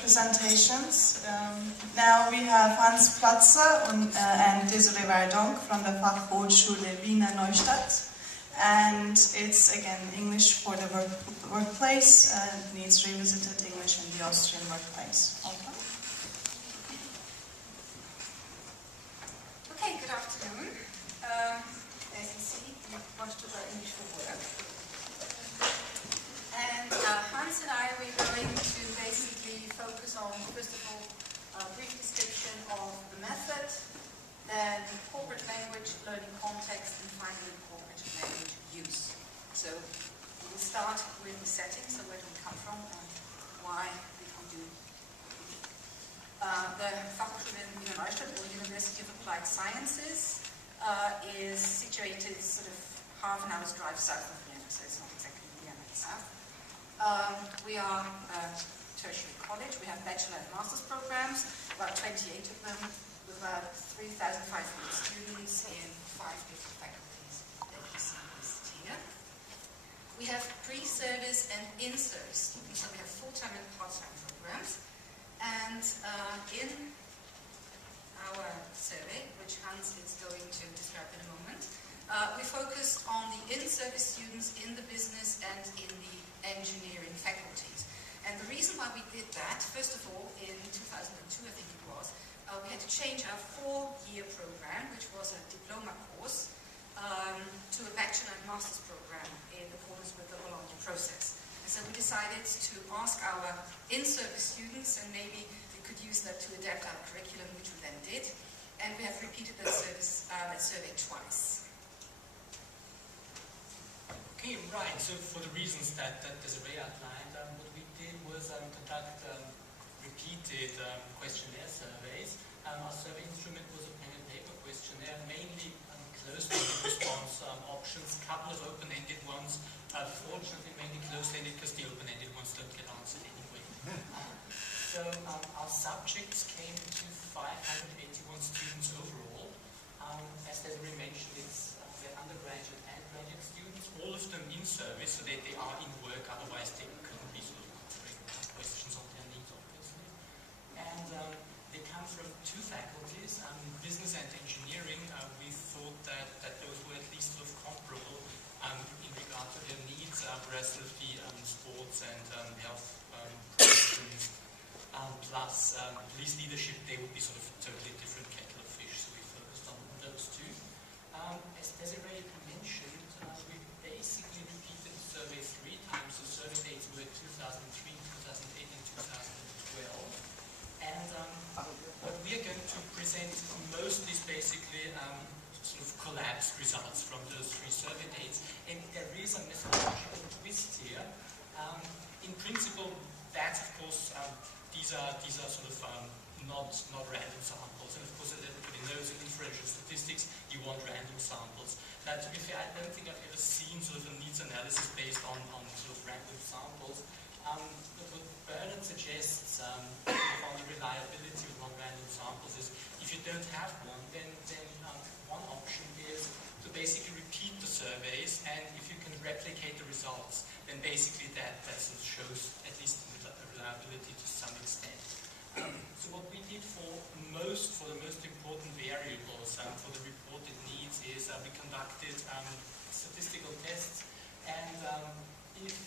presentations. Now we have Hans Platzer and Desiree Verdonk from the Fachhochschule Wiener Neustadt. And it's again English for the workplace, needs revisited English in the Austrian workplace. Welcome. Okay, good afternoon. As you see, we want to learn English for work. And Hans and I are going to basically focus on, first of all, a brief description of the method, then corporate language, learning context, and finally corporate language use. So we'll start with the setting, so where do we come from and why did we do the Fachhochschule Wiener Neustadt, or University of Applied Sciences, is situated sort of half an hour's drive south of Vienna, so it's not exactly Vienna itself. We are a tertiary college. We have bachelor and master's programs, about 28 of them, with about 3,500 students in 5 different faculties that you see listed here. We have pre-service and in-service students, so we have full-time and part-time programs. And in our survey, which Hans is going to describe in a moment, we focused on the in-service students in the business and in the engineering faculties. And the reason why we did that, first of all, in 2002, I think it was, we had to change our 4-year program, which was a diploma course, to a bachelor and master's program in accordance with the Bologna process. And so we decided to ask our in-service students, and maybe we could use that to adapt our curriculum, which we then did. And we have repeated that survey twice. Okay, right. So for the reasons that Desiree outlined, what we did was conduct repeated questionnaire surveys. Our survey instrument was a pen and paper questionnaire, mainly closed-ended response options, a couple of open-ended ones. Fortunately, mainly closed-ended because the open-ended ones don't get answered anyway. So our subjects came to 581 students overall. As Desiree mentioned, it's they're undergraduate and graduate students, all of them in service, so that they are in work, otherwise they couldn't be sort of answering questions on their needs, obviously. And they come from 2 faculties, business and engineering. We thought that those were at least sort of comparable in regard to their needs, whereas sort of the sports and health questions, plus police leadership, they would be sort of totally different kettle of fish, so we focused on those 2. As Desiree mentioned, we basically repeated the survey 3 times, so survey dates were 2003, 2008, and 2012. And what we are going to present mostly is basically sort of collapsed results from those 3 survey dates. And there is a methodological twist here. In principle, that's of course, these are sort of not random samples. And of course, as everybody knows, in inferential statistics, you want random samples. Now, to be fair, I don't think I've ever seen sort of a needs analysis based on sort of random samples. But what Bernard suggests on the reliability of non-random samples is if you don't have one, then one option is to basically repeat the surveys, and if you can replicate the results, then basically that sort of shows at least reliability to some extent. So what we did for the most important variables for the reported needs is we conducted statistical tests, and if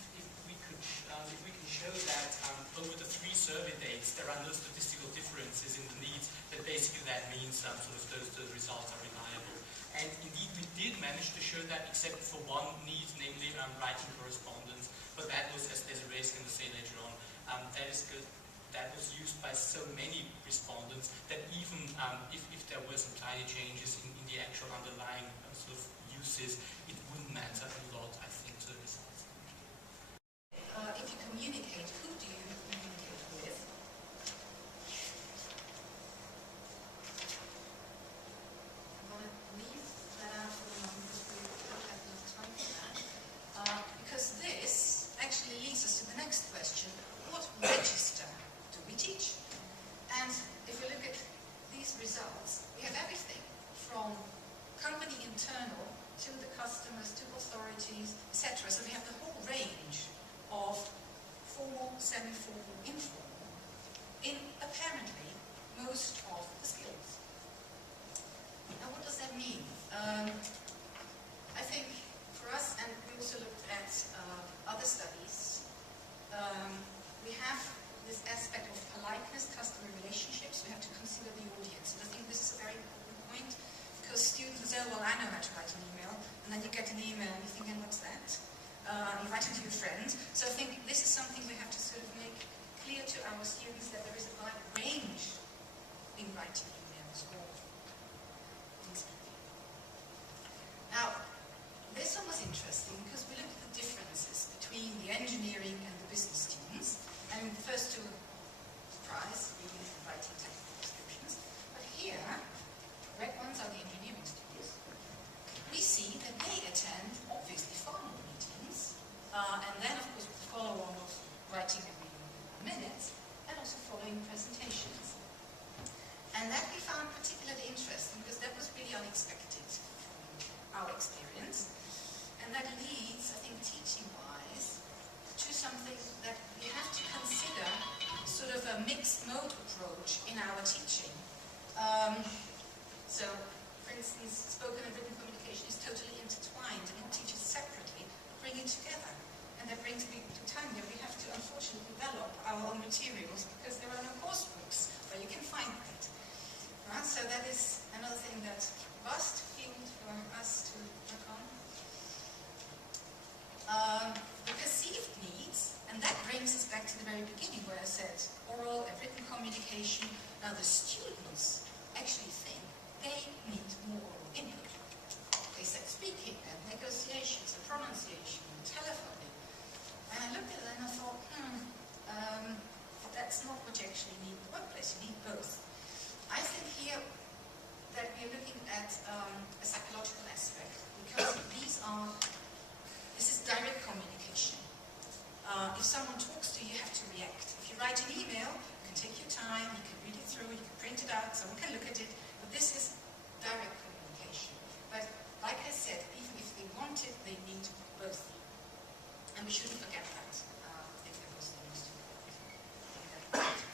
we can show that over the 3 survey dates there are no statistical differences in the needs, then basically that means sort of those results are reliable. And indeed we did manage to show that, except for one need, namely writing correspondence, but that was, as Desiree is going to say later on, that is good. That was used by so many respondents that even if there were some tiny changes in the actual underlying sort of uses, it wouldn't matter a lot, I think, to the results. If you communicate, who do you communicate with? I'm going to leave that out for the moment because we don't have enough time for that. Because this actually leads us to the next question. What register do we teach? And if we look at these results, we have everything from company internal to the customers, to authorities, etc. So we have our students that there is a wide range in writing emails or in speaking. Now, this one was interesting because we looked at the differences between the engineering and the business students. I mean, the first two, surprise, reading and writing technical descriptions. But here, red ones are the engineering students. We see that they attend, obviously, far more meetings, and then, of course, with the follow-on of writing and reading minutes, and also following presentations. And that we found particularly interesting because that was really unexpected from our experience. And that leads, I think, teaching-wise, to something that we have to consider sort of a mixed mode approach in our teaching. So, for instance, spoken and written communication is totally intertwined and not teach it separately, but bring it together. And that brings me to time where we have to unfortunately develop our own materials because there are no course books where you can find that. Right? So that is another thing that vast field for us to work on. The perceived needs, and that brings us back to the very beginning where I said oral and written communication. Now the students actually think they need more oral input. They said speaking and negotiations and pronunciation and telephoning. And I looked at it and I thought, that's not what you actually need in the workplace. You need both. I think here that we're looking at a psychological aspect because this is direct communication. If someone talks to you, you have to react. If you write an email, you can take your time, you can read it through, you can print it out, someone can look at it, but this is direct communication. But like I said, even if they want it, they need both. And we shouldn't forget that. If there was the most important.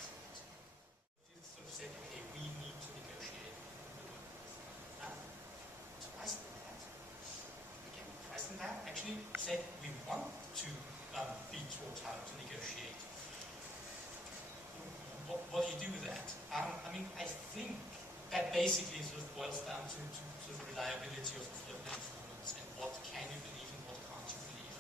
You sort of said, okay, we need to negotiate in the workplace. Twice than that. Again, twice than that. Actually said we want to be taught how to negotiate. What do you do with that? I mean, I think that basically sort of boils down to sort of reliability of the informants and what can you believe and what can't you believe.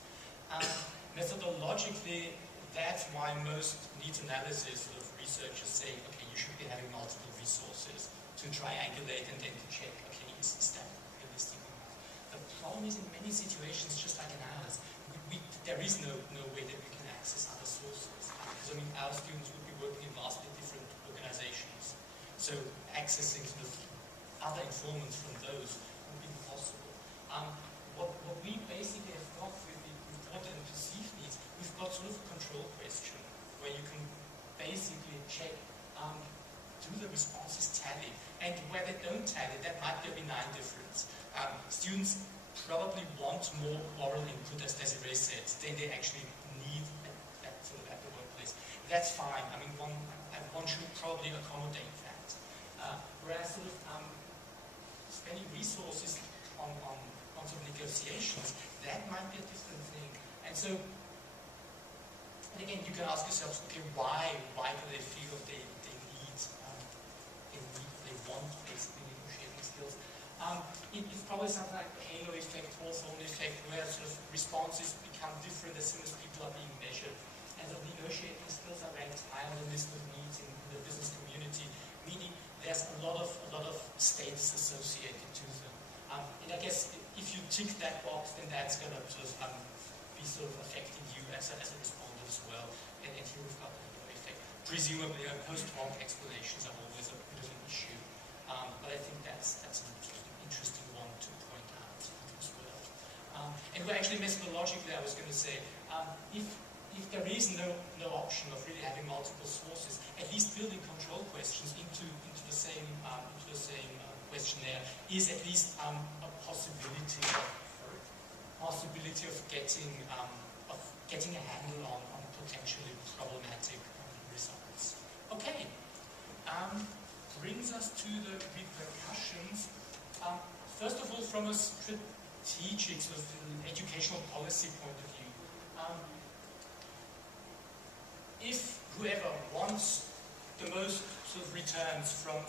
Methodologically, that's why most needs analysis sort of researchers say, okay, you should be having multiple resources to triangulate and then to check, okay, is that realistic or not? The problem is in many situations, just like in ours, there is no way that we can access other sources. Because I mean, our students would be working in vastly different organizations. So accessing sort of other informants from those would be impossible. What we basically have got with the reported and perceived needs, we've got sort of a control question where you can basically check do the responses tally, and where they don't tally, that might be a benign difference. Students probably want more oral input, as Desiree said, than they actually need at the workplace. That's fine. I mean, one should probably accommodate that. Whereas sort of spending resources on sort of negotiations, that might be a different thing. And so, and again, you can ask yourselves, okay, why do they feel they want basically negotiating skills? It's probably something like the halo effect, Hawthorne effect, where sort of responses become different as soon as people are being measured. And the negotiating skills are ranked higher on the list of needs in the business community, meaning there's a lot of status associated to them. And I guess if you tick that box, then that's going to sort of be sort of affecting you as a responder as well. And here we've got the halo effect. Presumably, post-hoc explanations are always a bit of an issue. But I think that's an interesting one to point out as well. And we're actually methodologically, I was going to say, if there is no option of really having multiple sources, at least building control questions into the same questionnaire is at least a possibility of getting a handle on potentially problematic results. Okay. Brings us to the repercussions. First of all, from a strategic, sort of educational policy point of view, if whoever wants the most sort of returns from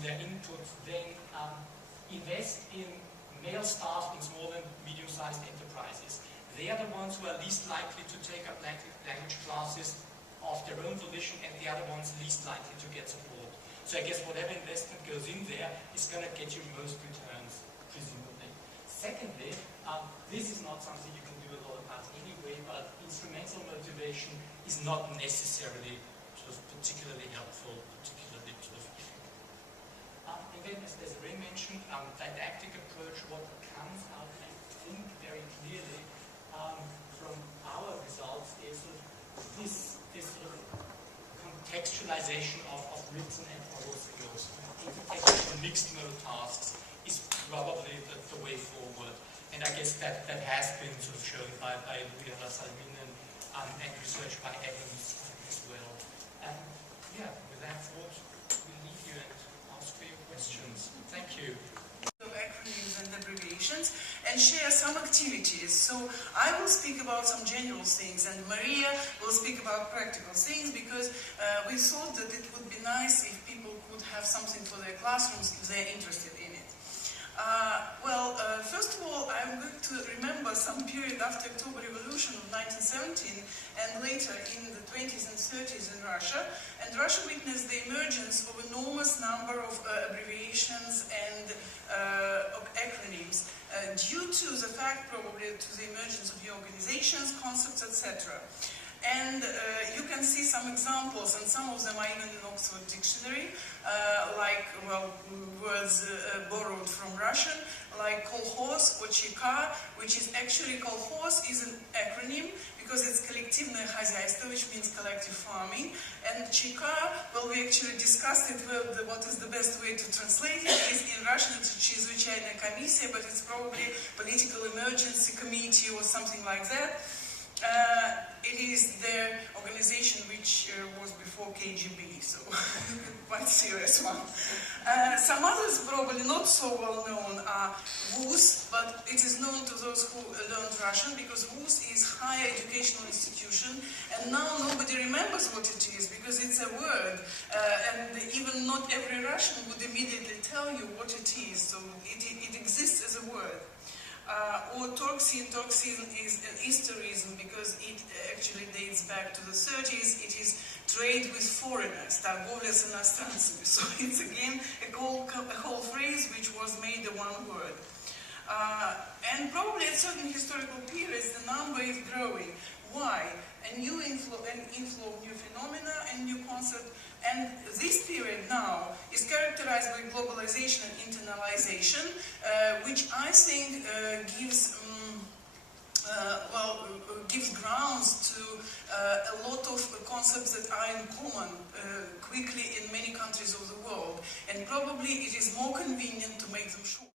their input, then invest in male staff in small and medium-sized enterprises. They are the ones who are least likely to take up language classes of their own volition, and the other one's least likely to get support. So I guess whatever investment goes in there is going to get you most returns, presumably. Secondly, this is not something you can do a lot about anyway, but instrumental motivation is not necessarily sort of particularly helpful, particularly sort of efficient. And then, as Desiree mentioned, didactic approach, what comes out, I think, very clearly from our results is this sort of contextualization of written and oral skills. Intertextual mixed mode tasks is probably the way forward. And I guess that has been sort of shown by Luisa Salminen and research by Evans as well. And yeah, with that thought, we'll leave you and ask for your questions. Thank you. Acronyms and abbreviations, and share some activities. So I will speak about some general things, and Maria will speak about practical things, because we thought that it would be nice if people could have something for their classrooms if they're interested in it. First of all, I'm going to remember some period after October Revolution of 1917 and later in the 20s and 30s in Russia. And Russia witnessed the emergence of an enormous number of abbreviations and acronyms due to the fact, probably, to the emergence of new organizations, concepts, etc. And you can see some examples, and some of them are even in Oxford Dictionary, like, words borrowed from Russian, like kolkhoz or chika, which is actually, kolkhoz is an acronym because it's коллективное хозяйство, which means collective farming, and chika, well, we actually discussed it, what is the best way to translate it, is in Russian it's чрезвычайная комиссия, but it's probably political emergency committee or something like that. It is the organization which was before KGB, so quite serious one. Some others, probably not so well known, are VUZ, but it is known to those who learned Russian, because VUZ is higher educational institution, and now nobody remembers what it is, because it's a word, and even not every Russian would immediately tell you what it is, so it exists as a word. Or Torxin is an historism, because it actually dates back to the 30s. It is trade with foreigners, торговля с иностранцами. So it's again a whole phrase which was made a one word. And probably at certain historical periods the number is growing. Why? A new inflow of new phenomena and new concept. And this period now is characterized by globalization and internalization, which I think gives grounds to a lot of concepts that are in common quickly in many countries of the world. And probably it is more convenient to make them short.